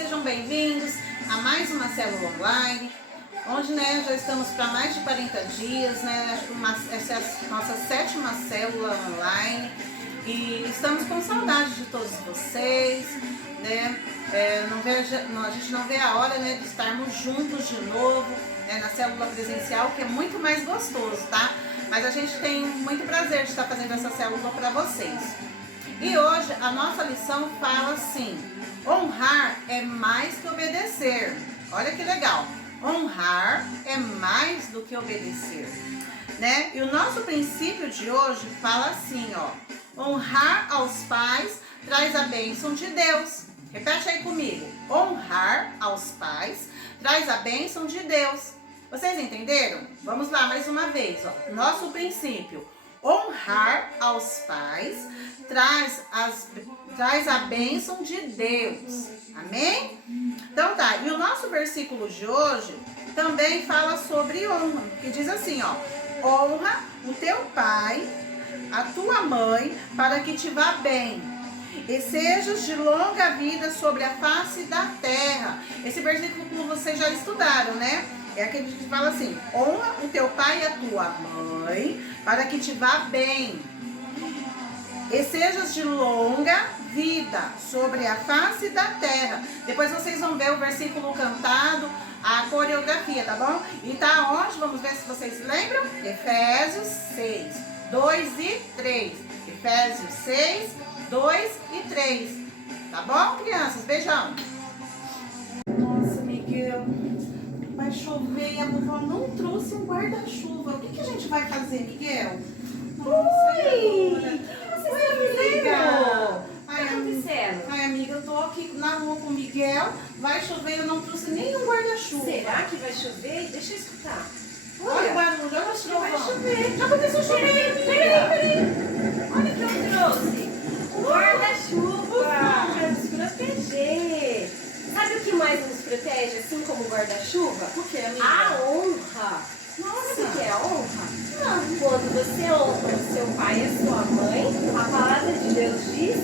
sejam bem-vindos a mais uma célula online, onde já estamos para mais de 40 dias, essa é a nossa 7ª célula online e estamos com saudade de todos vocês, a gente não vê a hora de estarmos juntos de novo na célula presencial, que é muito mais gostoso, tá? Mas a gente tem muito prazer de estar fazendo essa célula para vocês. E hoje a nossa lição fala assim: honrar é mais que obedecer. Olha que legal! Honrar é mais do que obedecer, E o nosso princípio de hoje fala assim, honrar aos pais traz a bênção de Deus. Repete aí comigo: honrar aos pais traz a bênção de Deus. Vocês entenderam? Vamos lá mais uma vez, Nosso princípio: honrar aos pais traz a bênção de Deus. Amém? Então tá, e o nosso versículo de hoje também fala sobre honra, que diz assim, honra o teu pai, a tua mãe, para que te vá bem, e sejas de longa vida sobre a face da terra. Esse versículo vocês já estudaram, É aquele que fala assim: honra o teu pai e a tua mãe, para que te vá bem, e sejas de longa vida sobre a face da terra. Depois vocês vão ver o versículo cantado, a coreografia, tá bom? E tá onde? Vamos ver se vocês lembram? Efésios 6, 2 e 3. Efésios 6, 2 e 3. Tá bom, crianças? Beijão. Nossa, Miguel, vai chover e a vovó não trouxe um guarda-chuva. O que a gente vai fazer, Miguel? Oi! Amiga. Ai, amiga, eu tô aqui na rua com o Miguel. Vai chover e eu não trouxe nenhum guarda-chuva. Será que vai chover? Deixa eu escutar. Olha o barulho, olha a chuva. Vai chover. Já começou a chover. Peraí. Olha o que eu trouxe. Um guarda-chuva para nos proteger. Sabe o que mais nos protege, assim como o guarda-chuva? O que, amiga? A honra. Nossa. Sabe o que é a honra? Não. Quando você honra o seu pai e a sua mãe, a palavra de Deus diz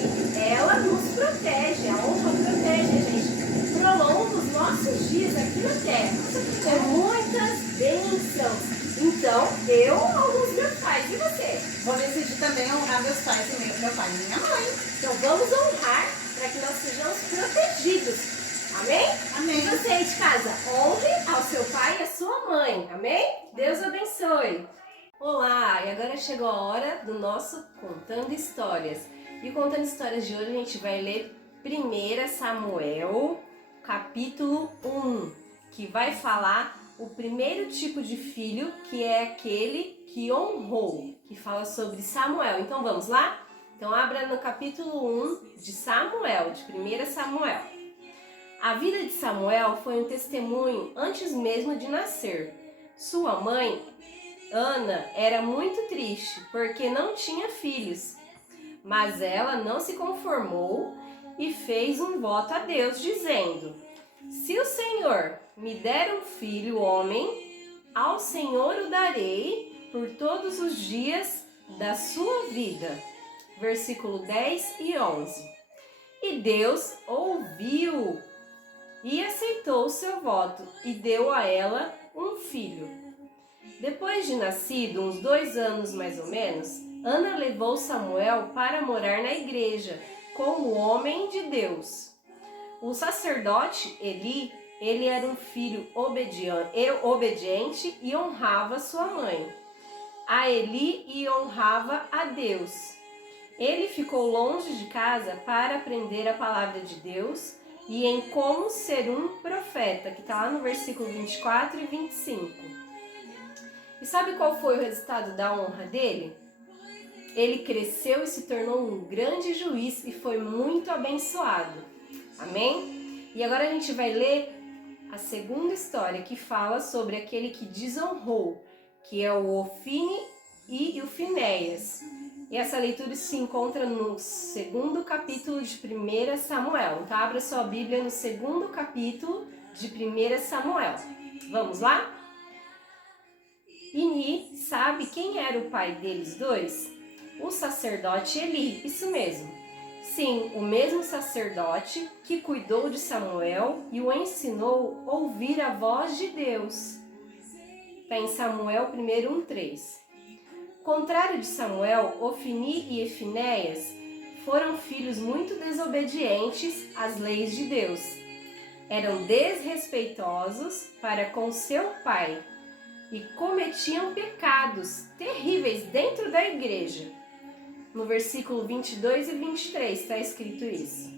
que ela nos protege. A honra protege a gente. Prolonga os nossos dias aqui na terra. Com muitas bênçãos. Então, eu honro os meus pais. E você? Vou decidir também honrar meus pais e meu pai e minha mãe. Então, vamos honrar para que nós sejamos protegidos. Amém? Amém. E você aí de casa, honre ao seu pai e à sua mãe. Amém? Deus abençoe. Olá, e agora chegou a hora do nosso Contando Histórias. E o Contando Histórias de hoje a gente vai ler 1 Samuel, capítulo 1, que vai falar o primeiro tipo de filho, que é aquele que honrou, que fala sobre Samuel. Então vamos lá? Então abra no capítulo 1 de Samuel, de 1 Samuel. A vida de Samuel foi um testemunho antes mesmo de nascer. Sua mãe, Ana, era muito triste porque não tinha filhos. Mas ela não se conformou e fez um voto a Deus, dizendo: se o Senhor me der um filho homem, ao Senhor o darei por todos os dias da sua vida. Versículo 10 e 11. E Deus ouviu e aceitou o seu voto e deu a ela um filho. Depois de nascido, uns 2 anos mais ou menos, Ana levou Samuel para morar na igreja com o homem de Deus. O sacerdote Eli, ele era um filho obediente e honrava sua mãe. A Eli e honrava a Deus. Ele ficou longe de casa para aprender a palavra de Deus e em como ser um profeta, que está lá no versículo 24 e 25. E sabe qual foi o resultado da honra dele? Ele cresceu e se tornou um grande juiz e foi muito abençoado. Amém? E agora a gente vai ler a segunda história, que fala sobre aquele que desonrou, que é o Ofni e o Finéias. E essa leitura se encontra no 2º capítulo de 1 Samuel. Então abra sua Bíblia no 2º capítulo de 1 Samuel. Vamos lá? Ini, sabe quem era o pai deles dois? O sacerdote Eli, isso mesmo. Sim, o mesmo sacerdote que cuidou de Samuel e o ensinou a ouvir a voz de Deus. Está em Samuel 1:1-3. Contrário de Samuel, Ofni e Efinéias foram filhos muito desobedientes às leis de Deus. Eram desrespeitosos para com seu pai e cometiam pecados terríveis dentro da igreja. No versículo 22 e 23 está escrito isso.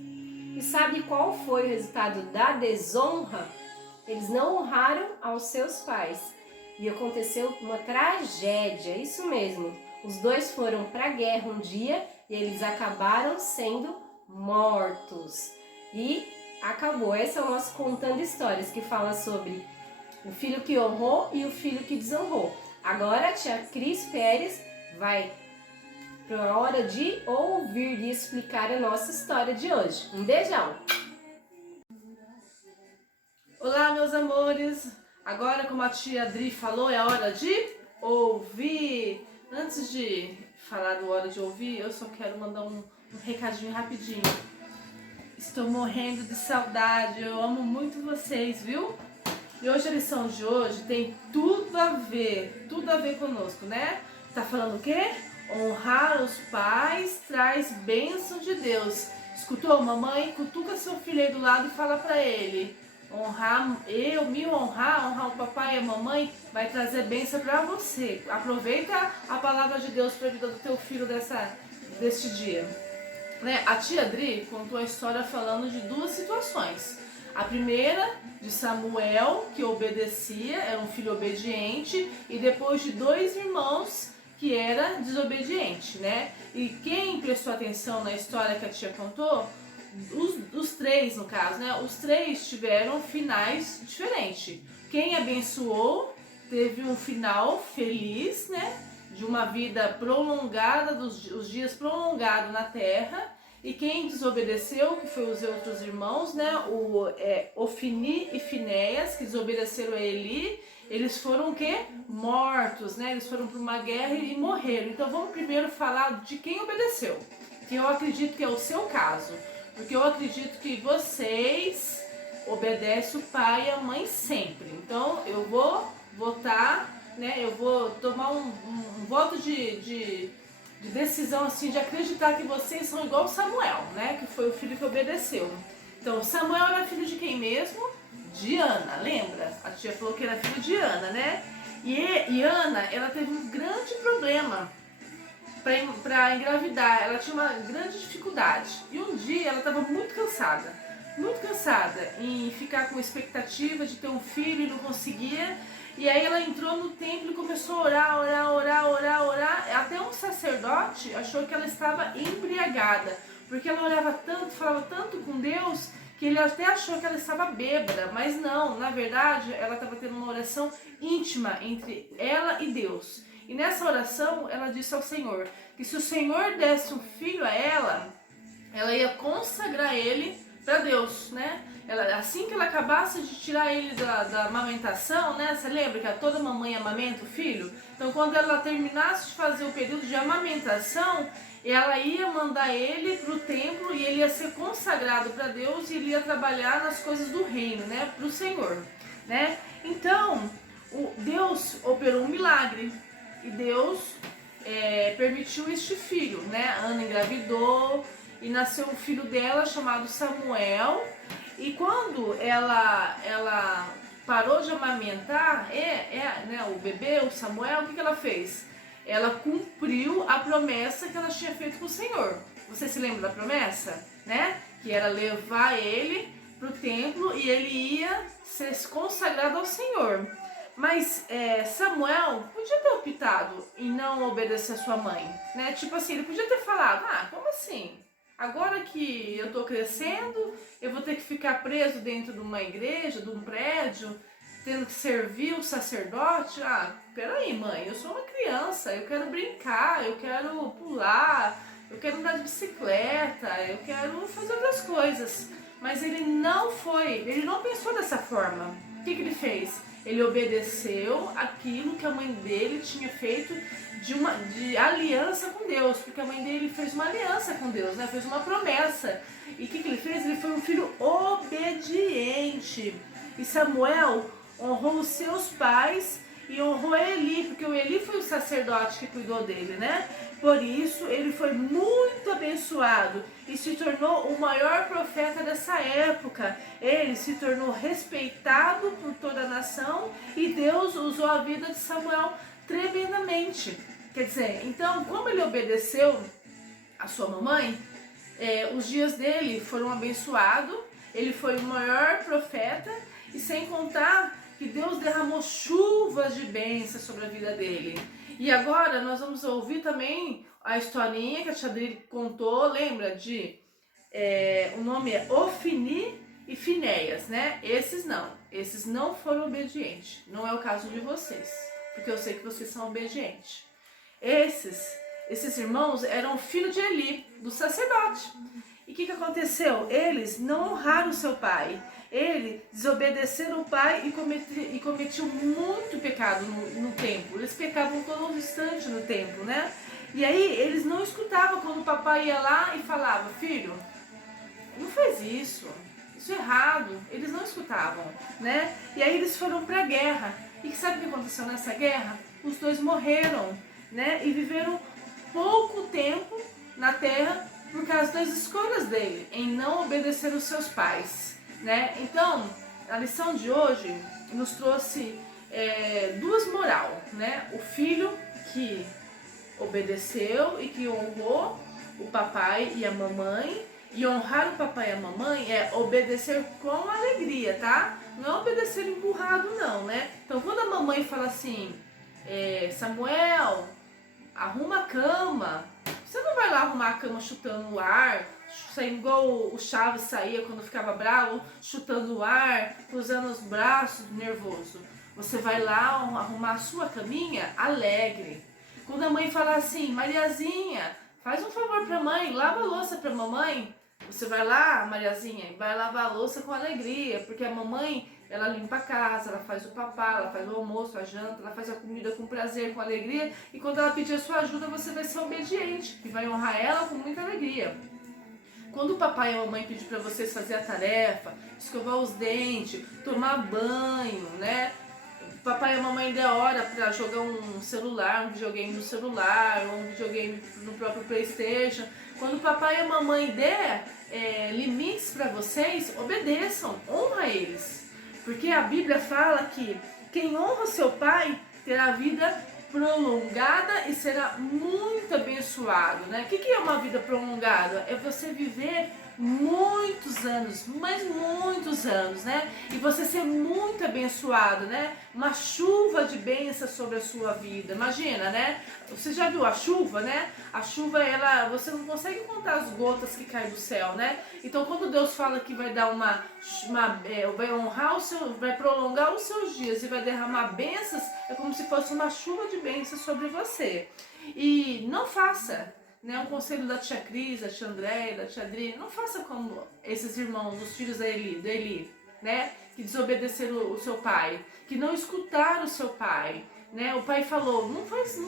E sabe qual foi o resultado da desonra? Eles não honraram aos seus pais. E aconteceu uma tragédia, isso mesmo. Os dois foram para a guerra um dia e eles acabaram sendo mortos. E acabou. Esse é o nosso Contando Histórias, que fala sobre o filho que honrou e o filho que desonrou. Agora a tia Cris Pérez vai para a hora de ouvir e explicar a nossa história de hoje. Um beijão! Olá, meus amores! Agora, como a tia Adri falou, é a hora de ouvir. Antes de falar do hora de ouvir, eu só quero mandar um recadinho rapidinho. Estou morrendo de saudade, eu amo muito vocês, viu? E hoje a lição de hoje tem tudo a ver conosco, né? Tá falando o quê? Honrar os pais traz bênção de Deus. Escutou, mamãe? Cutuca seu filho aí do lado e fala pra ele. Honrar o papai e a mamãe vai trazer bênção pra você. Aproveita a palavra de Deus pra vida do teu filho deste dia. Né? A tia Adri contou a história falando de duas situações. A primeira, de Samuel, que obedecia, era um filho obediente, e depois de dois irmãos que era desobediente, né? E quem prestou atenção na história que a tia contou, os três, no caso, né? Os três tiveram finais diferentes. Quem abençoou teve um final feliz, né? De uma vida prolongada, os dias prolongados na terra. E quem desobedeceu, que foi os outros irmãos, né? Ofni e Finéias, que desobedeceram a Eli, eles foram o quê? Mortos, né? Eles foram para uma guerra e morreram. Então vamos primeiro falar de quem obedeceu, que eu acredito que é o seu caso. Porque eu acredito que vocês obedecem o pai e a mãe sempre. Então eu vou votar, né? Eu vou tomar um voto de decisão, assim, de acreditar que vocês são igual Samuel, né? Que foi o filho que obedeceu. Então, Samuel era filho de quem mesmo? De Ana, lembra? A tia falou que era filho de Ana, né? E Ana, ela teve um grande problema para engravidar. Ela tinha uma grande dificuldade. E um dia ela estava muito cansada em ficar com expectativa de ter um filho e não conseguia. E aí ela entrou no templo e começou a orar. Até um sacerdote achou que ela estava embriagada, porque ela orava tanto, falava tanto com Deus, que ele até achou que ela estava bêbada. Mas não, na verdade, ela estava tendo uma oração íntima entre ela e Deus. E nessa oração, ela disse ao Senhor que se o Senhor desse um filho a ela ia consagrar ele para Deus, né? Assim que ela acabasse de tirar ele da amamentação, né? Você lembra que toda mamãe amamenta o filho? Então, quando ela terminasse de fazer o período de amamentação, ela ia mandar ele para o templo e ele ia ser consagrado para Deus e ele ia trabalhar nas coisas do reino, né? Para o Senhor, né? Então, Deus operou um milagre e Deus permitiu este filho, né? Ana engravidou e nasceu um filho dela chamado Samuel. E quando ela parou de amamentar né, o bebê, o Samuel, o que ela fez? Ela cumpriu a promessa que ela tinha feito com o Senhor. Você se lembra da promessa? Né? Que era levar ele para o templo e ele ia ser consagrado ao Senhor. Mas Samuel podia ter optado em não obedecer a sua mãe, né? Tipo assim, ele podia ter falado, como assim? Agora que eu tô crescendo, eu vou ter que ficar preso dentro de uma igreja, de um prédio, tendo que servir o sacerdote? Peraí, mãe, eu sou uma criança, eu quero brincar, eu quero pular, eu quero andar de bicicleta, eu quero fazer outras coisas. Mas ele não pensou dessa forma. O que ele fez? Ele obedeceu aquilo que a mãe dele tinha feito de aliança com Deus, porque a mãe dele fez uma aliança com Deus, né? Fez uma promessa. E o que ele fez? Ele foi um filho obediente. E Samuel honrou os seus pais e honrou Eli, porque o Eli foi o sacerdote que cuidou dele, né? Por isso, ele foi muito abençoado e se tornou o maior profeta dessa época. Ele se tornou respeitado por toda a nação e Deus usou a vida de Samuel tremendamente. Quer dizer, então, como ele obedeceu a sua mamãe, os dias dele foram abençoados, ele foi o maior profeta e sem contar que Deus derramou chuvas de bênçãos sobre a vida dele. E agora nós vamos ouvir também a historinha que a Tia Adri contou, lembra o nome é Ofni e Finéias, né? Esses não foram obedientes, não é o caso de vocês, porque eu sei que vocês são obedientes. Esses irmãos eram filhos de Eli, do sacerdote. E o que aconteceu? Eles não honraram seu pai. Eles desobedeceram o pai e cometiam muito pecado no templo. Eles pecavam todo instante no templo, né? E aí eles não escutavam quando o papai ia lá e falava: filho, não faz isso é errado. Eles não escutavam, né? E aí eles foram para a guerra. E sabe o que aconteceu nessa guerra? Os dois morreram, né? E viveram pouco tempo na terra por causa das escolhas dele, em não obedecer os seus pais, né? Então, a lição de hoje nos trouxe duas moral, né? O filho que obedeceu e que honrou o papai e a mamãe, e honrar o papai e a mamãe é obedecer com alegria, tá? Não é obedecer emburrado não, né? Então, quando a mamãe fala assim, Samuel, arruma a cama, você não vai lá arrumar a cama chutando o ar, saindo igual o Chaves saía quando ficava bravo, chutando o ar, cruzando os braços, nervoso. Você vai lá arrumar a sua caminha alegre. Quando a mãe fala assim, Mariazinha, faz um favor pra mãe, lava a louça pra mamãe. Você vai lá, Mariazinha, vai lavar a louça com alegria, porque a mamãe, ela limpa a casa, ela faz o papá, ela faz o almoço, a janta, ela faz a comida com prazer, com alegria. E quando ela pedir a sua ajuda, você vai ser obediente e vai honrar ela com muita alegria. Quando o papai e a mamãe pedir para vocês fazer a tarefa, escovar os dentes, tomar banho, né? O papai e a mamãe der hora para jogar um celular, um videogame no celular, ou um videogame no próprio PlayStation. Quando o papai e a mamãe der limites para vocês, obedeçam, honra eles. Porque a Bíblia fala que quem honra o seu pai terá vida prolongada e será muito abençoado, né? O que é uma vida prolongada? É você viver muitos anos, mas muitos anos, né? E você ser muito abençoado, né? Uma chuva de bênção sobre a sua vida. Imagina, né? Você já viu a chuva, né? A chuva, você não consegue contar as gotas que caem do céu, né? Então, quando Deus fala que vai dar vai honrar vai prolongar os seus dias e vai derramar bênçãos, é como se fosse uma chuva de bênçãos sobre você. E não faça, né, um conselho da tia Cris, da tia Andréia, da tia Adri, não faça como esses irmãos, os filhos da Eli, né, que desobedeceram o seu pai, que não escutaram o seu pai, né? O pai falou, não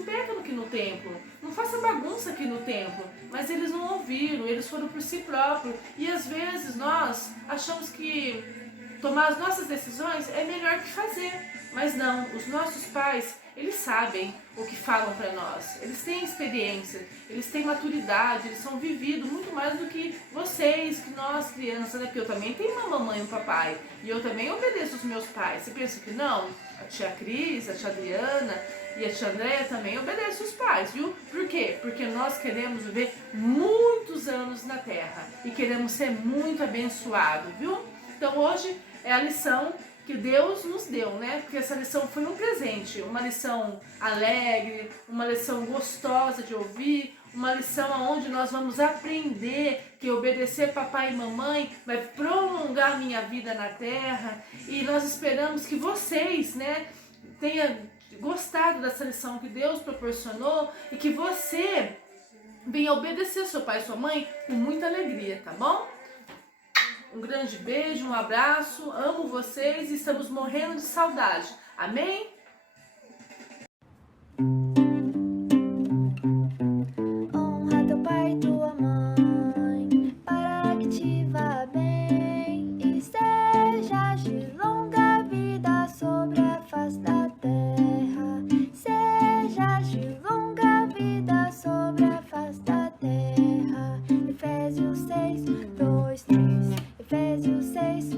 peca aqui no templo, não faça bagunça aqui no templo, mas eles não ouviram, eles foram por si próprios, e às vezes nós achamos que tomar as nossas decisões é melhor que fazer, mas não, os nossos pais, eles sabem o que falam para nós, eles têm experiência, eles têm maturidade, eles são vividos muito mais do que vocês, que nós crianças, né? Porque eu também tenho uma mamãe e um papai, e eu também obedeço os meus pais. Você pensa que não? A tia Cris, a tia Adriana e a tia Andréia também obedecem os pais, viu? Por quê? Porque nós queremos viver muitos anos na terra e queremos ser muito abençoados, viu? Então hoje é a lição que Deus nos deu, né? Porque essa lição foi um presente, uma lição alegre, uma lição gostosa de ouvir, uma lição onde nós vamos aprender que obedecer papai e mamãe vai prolongar a minha vida na terra, e nós esperamos que vocês, né, tenham gostado dessa lição que Deus proporcionou e que você venha obedecer seu pai e sua mãe com muita alegria, tá bom? Um grande beijo, um abraço, amo vocês e estamos morrendo de saudade. Amém? Honra teu pai e tua mãe, para que te vá bem e sejas de longa vida sobre a face da terra. Sejas de longa vida sobre a face da terra. Efésios 6, 2, 3. Efésios 6,